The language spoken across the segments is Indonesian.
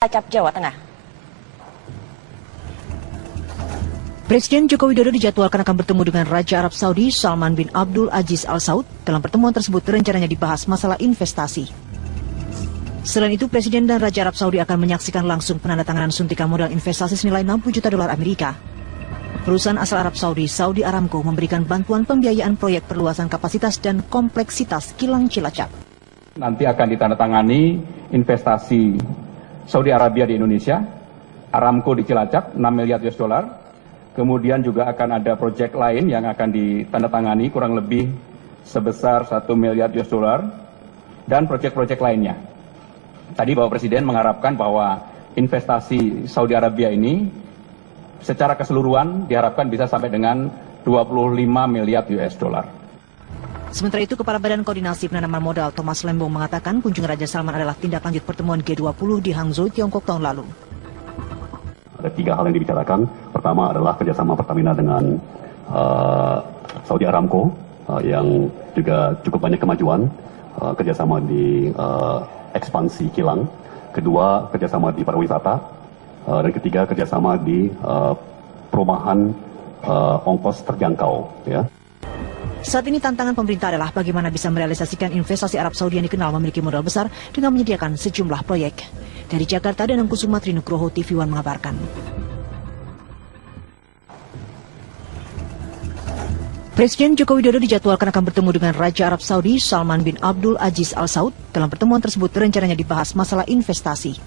Cilacap, Jawa Tengah. Presiden Joko Widodo dijadwalkan akan bertemu dengan Raja Arab Saudi Salman bin Abdul Aziz Al Saud. Dalam pertemuan tersebut rencananya dibahas masalah investasi. Selain itu, Presiden dan Raja Arab Saudi akan menyaksikan langsung penandatanganan suntikan modal investasi senilai 60 juta dolar Amerika. Perusahaan asal Arab Saudi, Saudi Aramco, memberikan bantuan pembiayaan proyek perluasan kapasitas dan kompleksitas kilang Cilacap. Nanti akan ditandatangani investasi Saudi Arabia di Indonesia, Aramco di Cilacap, 6 miliar US dollar. Kemudian juga akan ada proyek lain yang akan ditandatangani kurang lebih sebesar 1 miliar US dollar dan proyek-proyek lainnya. Tadi Bapak Presiden mengharapkan bahwa investasi Saudi Arabia ini secara keseluruhan diharapkan bisa sampai dengan 25 miliar US dollar. Sementara itu, Kepala Badan Koordinasi Penanaman Modal Thomas Lembong mengatakan kunjungan Raja Salman adalah tindak lanjut pertemuan G20 di Hangzhou, Tiongkok tahun lalu. Ada 3 hal yang dibicarakan. Pertama adalah kerjasama Pertamina dengan Saudi Aramco yang juga cukup banyak kemajuan, kerjasama di ekspansi kilang. Kedua, kerjasama di pariwisata. Dan ketiga, kerjasama di perumahan ongkos terjangkau. Ya. Saat ini tantangan pemerintah adalah bagaimana bisa merealisasikan investasi Arab Saudi yang dikenal memiliki modal besar dengan menyediakan sejumlah proyek. Dari Jakarta, Danang Kusuma, Trinugroho, TV One mengabarkan. Presiden Joko Widodo dijadwalkan akan bertemu dengan Raja Arab Saudi Salman bin Abdul Aziz Al Saud. Dalam pertemuan tersebut rencananya dibahas masalah investasi.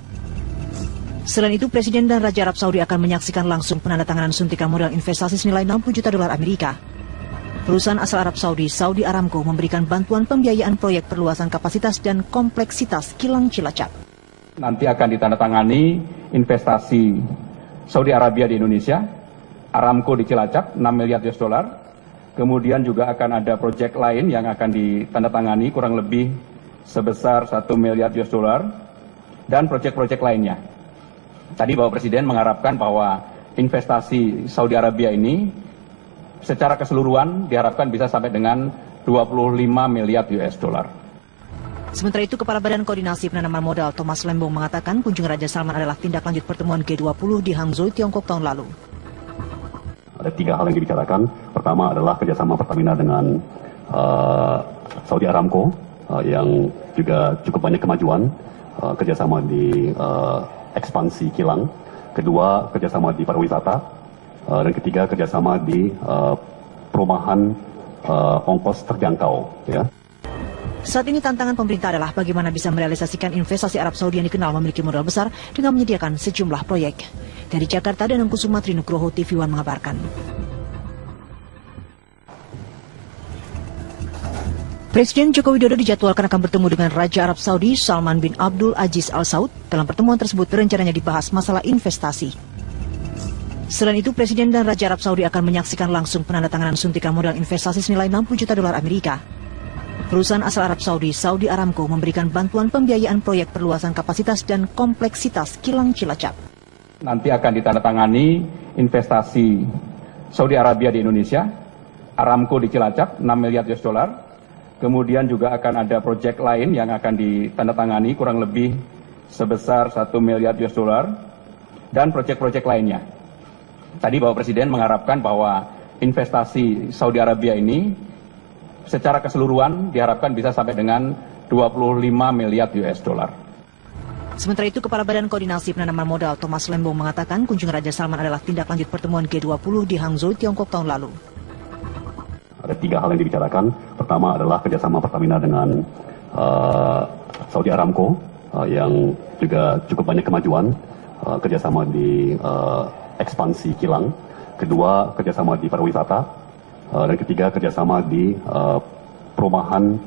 Selain itu, Presiden dan Raja Arab Saudi akan menyaksikan langsung penandatanganan suntikan modal investasi senilai 60 juta dolar Amerika. Perusahaan asal Arab Saudi, Saudi Aramco, memberikan bantuan pembiayaan proyek perluasan kapasitas dan kompleksitas kilang Cilacap. Nanti akan ditandatangani investasi Saudi Arabia di Indonesia, Aramco di Cilacap, 6 miliar US dollar. Kemudian juga akan ada proyek lain yang akan ditandatangani kurang lebih sebesar 1 miliar US dollar dan proyek-proyek lainnya. Tadi Bapak Presiden mengharapkan bahwa investasi Saudi Arabia ini secara keseluruhan diharapkan bisa sampai dengan 25 miliar US dollar. Sementara itu, Kepala Badan Koordinasi Penanaman Modal Thomas Lembong mengatakan kunjungan Raja Salman adalah tindak lanjut pertemuan G20 di Hangzhou, Tiongkok tahun lalu. Ada 3 hal yang dibicarakan. Pertama adalah kerjasama Pertamina dengan Saudi Aramco yang juga cukup banyak kemajuan, kerjasama di ekspansi kilang. Kedua, kerjasama di pariwisata. Dan ketiga, kerjasama di perumahan ongkos terjangkau. Ya. Saat ini tantangan pemerintah adalah bagaimana bisa merealisasikan investasi Arab Saudi yang dikenal memiliki modal besar dengan menyediakan sejumlah proyek. Dari Jakarta, Danang Kusuma, Trinugroho, TV One mengabarkan. Presiden Joko Widodo dijadwalkan akan bertemu dengan Raja Arab Saudi Salman bin Abdul Aziz Al Saud. Dalam pertemuan tersebut rencananya dibahas masalah investasi. Selain itu, Presiden dan Raja Arab Saudi akan menyaksikan langsung penandatanganan suntikan modal investasi senilai 60 juta dolar Amerika. Perusahaan asal Arab Saudi, Saudi Aramco, memberikan bantuan pembiayaan proyek perluasan kapasitas dan kompleksitas kilang Cilacap. Nanti akan ditandatangani investasi Saudi Arabia di Indonesia, Aramco di Cilacap, 6 miliar US dollar. Kemudian juga akan ada proyek lain yang akan ditandatangani kurang lebih sebesar 1 miliar US dollar dan proyek-proyek lainnya. Tadi Bapak Presiden mengharapkan bahwa investasi Saudi Arabia ini secara keseluruhan diharapkan bisa sampai dengan 25 miliar US dollar. Sementara itu, Kepala Badan Koordinasi Penanaman Modal Thomas Lembong mengatakan kunjungan Raja Salman adalah tindak lanjut pertemuan G20 di Hangzhou, Tiongkok tahun lalu. Ada 3 hal yang dibicarakan. Pertama adalah kerjasama Pertamina dengan Saudi Aramco yang juga cukup banyak kemajuan, kerjasama di ekspansi kilang. Kedua, kerjasama di pariwisata. Dan ketiga, kerjasama di perumahan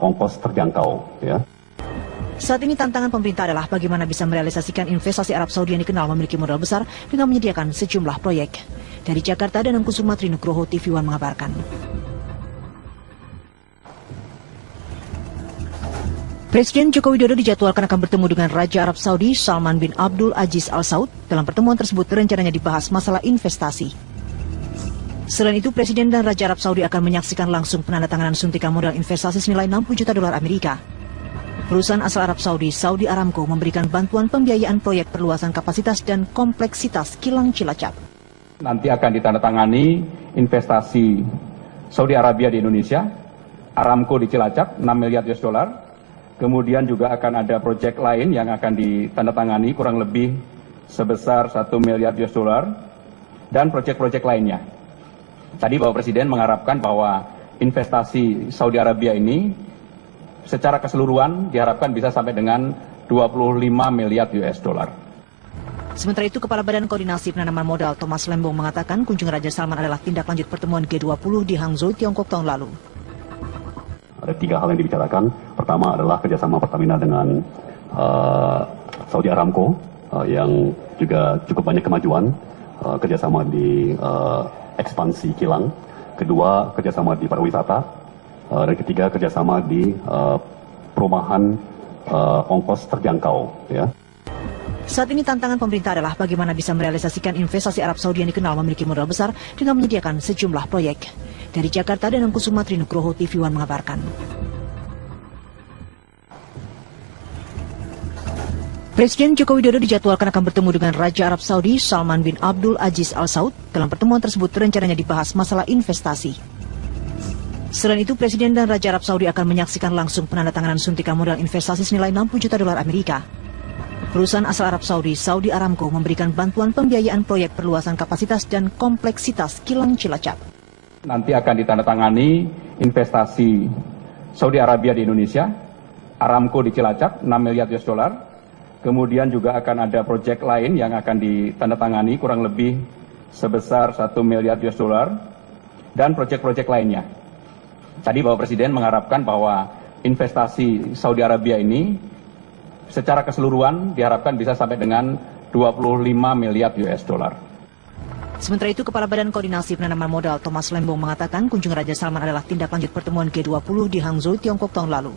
ongkos terjangkau. Ya. Saat ini tantangan pemerintah adalah bagaimana bisa merealisasikan investasi Arab Saudi yang dikenal memiliki modal besar dengan menyediakan sejumlah proyek. Dari Jakarta, Danang Kusuma, Trinugroho, TV One mengabarkan. Presiden Joko Widodo dijadwalkan akan bertemu dengan Raja Arab Saudi Salman bin Abdul Aziz Al Saud. Dalam pertemuan tersebut rencananya dibahas masalah investasi. Selain itu, Presiden dan Raja Arab Saudi akan menyaksikan langsung penandatanganan suntikan modal investasi senilai 60 juta dolar Amerika. Perusahaan asal Arab Saudi, Saudi Aramco, memberikan bantuan pembiayaan proyek perluasan kapasitas dan kompleksitas kilang Cilacap. Nanti akan ditandatangani investasi Saudi Arabia di Indonesia, Aramco di Cilacap, 6 miliar US dollar. Kemudian juga akan ada proyek lain yang akan ditandatangani kurang lebih sebesar 1 miliar US dollar dan proyek-proyek lainnya. Tadi Bapak Presiden mengharapkan bahwa investasi Saudi Arabia ini secara keseluruhan diharapkan bisa sampai dengan 25 miliar US dollar. Sementara itu, Kepala Badan Koordinasi Penanaman Modal Thomas Lembong mengatakan kunjungan Raja Salman adalah tindak lanjut pertemuan G20 di Hangzhou, Tiongkok tahun lalu. Ada 3 hal yang dibicarakan. Pertama adalah kerjasama Pertamina dengan Saudi Aramco yang juga cukup banyak kemajuan, kerjasama di ekspansi kilang. Kedua, kerjasama di pariwisata. Dan ketiga, kerjasama di perumahan ongkos terjangkau. Ya. Saat ini tantangan pemerintah adalah bagaimana bisa merealisasikan investasi Arab Saudi yang dikenal memiliki modal besar dengan menyediakan sejumlah proyek. Dari Jakarta, Danang Kusumatri Nugroho, TV One mengabarkan. Presiden Joko Widodo dijadwalkan akan bertemu dengan Raja Arab Saudi Salman bin Abdul Aziz Al Saud. Dalam pertemuan tersebut rencananya dibahas masalah investasi. Selain itu, Presiden dan Raja Arab Saudi akan menyaksikan langsung penandatanganan suntikan modal investasi senilai 60 juta dolar Amerika. Perusahaan asal Arab Saudi, Saudi Aramco, memberikan bantuan pembiayaan proyek perluasan kapasitas dan kompleksitas kilang Cilacap. Nanti akan ditandatangani investasi Saudi Arabia di Indonesia, Aramco di Cilacap, 6 miliar US dollar. Kemudian juga akan ada proyek lain yang akan ditandatangani kurang lebih sebesar 1 miliar US dollar dan proyek-proyek lainnya. Tadi Bapak Presiden mengharapkan bahwa investasi Saudi Arabia ini secara keseluruhan diharapkan bisa sampai dengan 25 miliar US dollar. Sementara itu, Kepala Badan Koordinasi Penanaman Modal Thomas Lembong mengatakan kunjungan Raja Salman adalah tindak lanjut pertemuan G20 di Hangzhou, Tiongkok tahun lalu.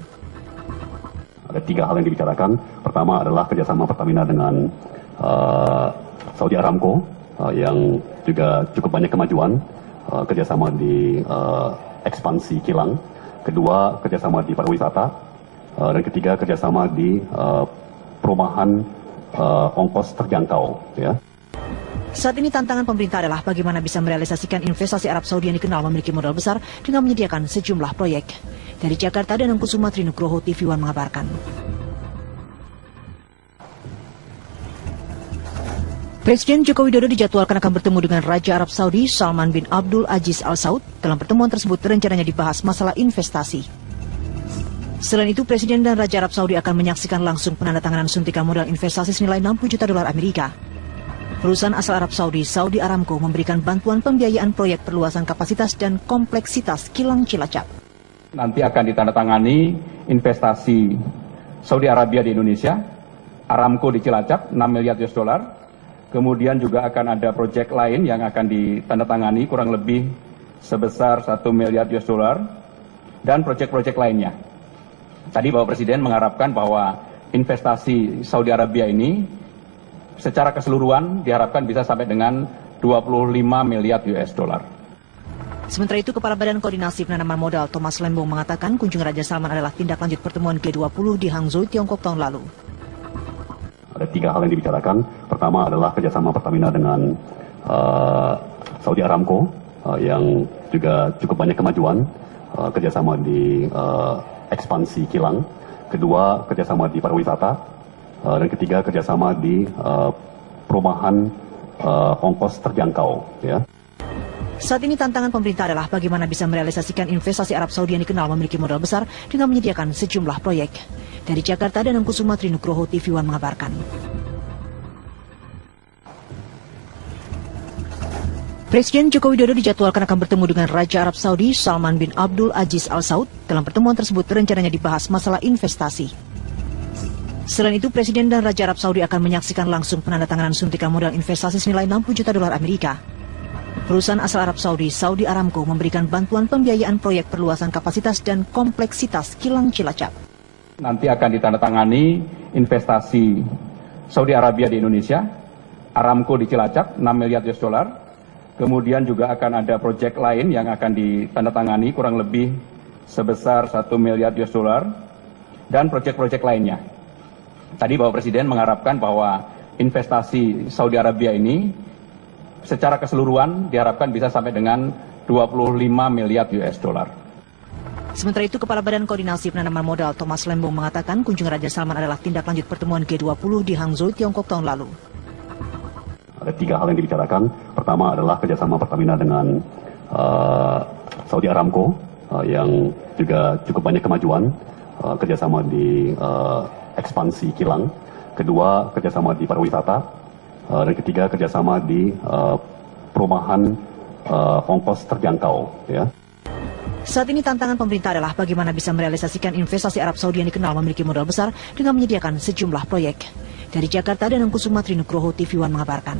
Ada 3 hal yang dibicarakan. Pertama adalah kerjasama Pertamina dengan Saudi Aramco yang juga cukup banyak kemajuan, kerjasama di ekspansi kilang. Kedua, kerjasama di pariwisata. Dan ketiga, kerjasama di perumahan ongkos terjangkau. Ya. Saat ini tantangan pemerintah adalah bagaimana bisa merealisasikan investasi Arab Saudi yang dikenal memiliki modal besar dengan menyediakan sejumlah proyek. Dari Jakarta, Danang Kusumatri Nugroho, TV One mengabarkan. Presiden Joko Widodo dijadwalkan akan bertemu dengan Raja Arab Saudi Salman bin Abdul Aziz Al Saud. Dalam pertemuan tersebut rencananya dibahas masalah investasi. Selain itu, Presiden dan Raja Arab Saudi akan menyaksikan langsung penandatanganan suntikan modal investasi senilai 60 juta dolar Amerika. Perusahaan asal Arab Saudi, Saudi Aramco, memberikan bantuan pembiayaan proyek perluasan kapasitas dan kompleksitas kilang Cilacap. Nanti akan ditandatangani investasi Saudi Arabia di Indonesia, Aramco di Cilacap, 6 miliar US dollar. Kemudian juga akan ada proyek lain yang akan ditandatangani kurang lebih sebesar 1 miliar US dollar dan proyek-proyek lainnya. Tadi Bapak Presiden mengharapkan bahwa investasi Saudi Arabia ini secara keseluruhan diharapkan bisa sampai dengan 25 miliar US dollar. Sementara itu, Kepala Badan Koordinasi Penanaman Modal Thomas Lembong mengatakan kunjungan Raja Salman adalah tindak lanjut pertemuan G20 di Hangzhou, Tiongkok tahun lalu. Ada 3 hal yang dibicarakan. Pertama adalah kerjasama Pertamina dengan Saudi Aramco yang juga cukup banyak kemajuan, kerjasama di ekspansi kilang. Kedua, kerjasama di pariwisata. Dan ketiga, kerjasama di perumahan ongkos terjangkau. Ya. Saat ini tantangan pemerintah adalah bagaimana bisa merealisasikan investasi Arab Saudi yang dikenal memiliki modal besar dengan menyediakan sejumlah proyek. Dari Jakarta, Danang Kusumatri Nugroho, TV One mengabarkan. Presiden Joko Widodo dijadwalkan akan bertemu dengan Raja Arab Saudi Salman bin Abdul Aziz Al Saud. Dalam pertemuan tersebut rencananya dibahas masalah investasi. Selain itu, Presiden dan Raja Arab Saudi akan menyaksikan langsung penandatanganan suntikan modal investasi senilai 60 juta dolar Amerika. Perusahaan asal Arab Saudi, Saudi Aramco, memberikan bantuan pembiayaan proyek perluasan kapasitas dan kompleksitas kilang Cilacap. Nanti akan ditandatangani investasi Saudi Arabia di Indonesia, Aramco di Cilacap, 6 miliar US dollar. Kemudian juga akan ada proyek lain yang akan ditandatangani kurang lebih sebesar 1 miliar US dollar dan proyek-proyek lainnya. Tadi Bapak Presiden mengharapkan bahwa investasi Saudi Arabia ini secara keseluruhan diharapkan bisa sampai dengan 25 miliar US dollar. Sementara itu, Kepala Badan Koordinasi Penanaman Modal Thomas Lembong mengatakan kunjungan Raja Salman adalah tindak lanjut pertemuan G20 di Hangzhou, Tiongkok tahun lalu. Ada 3 hal yang dibicarakan. Pertama adalah kerjasama Pertamina dengan Saudi Aramco yang juga cukup banyak kemajuan, kerjasama di ekspansi kilang. Kedua, kerjasama di pariwisata. Dan ketiga, kerjasama di perumahan ongkos terjangkau. Ya. Saat ini tantangan pemerintah adalah bagaimana bisa merealisasikan investasi Arab Saudi yang dikenal memiliki modal besar dengan menyediakan sejumlah proyek. Dari Jakarta, Danang Kusuma, Trinugroho, TV One mengabarkan.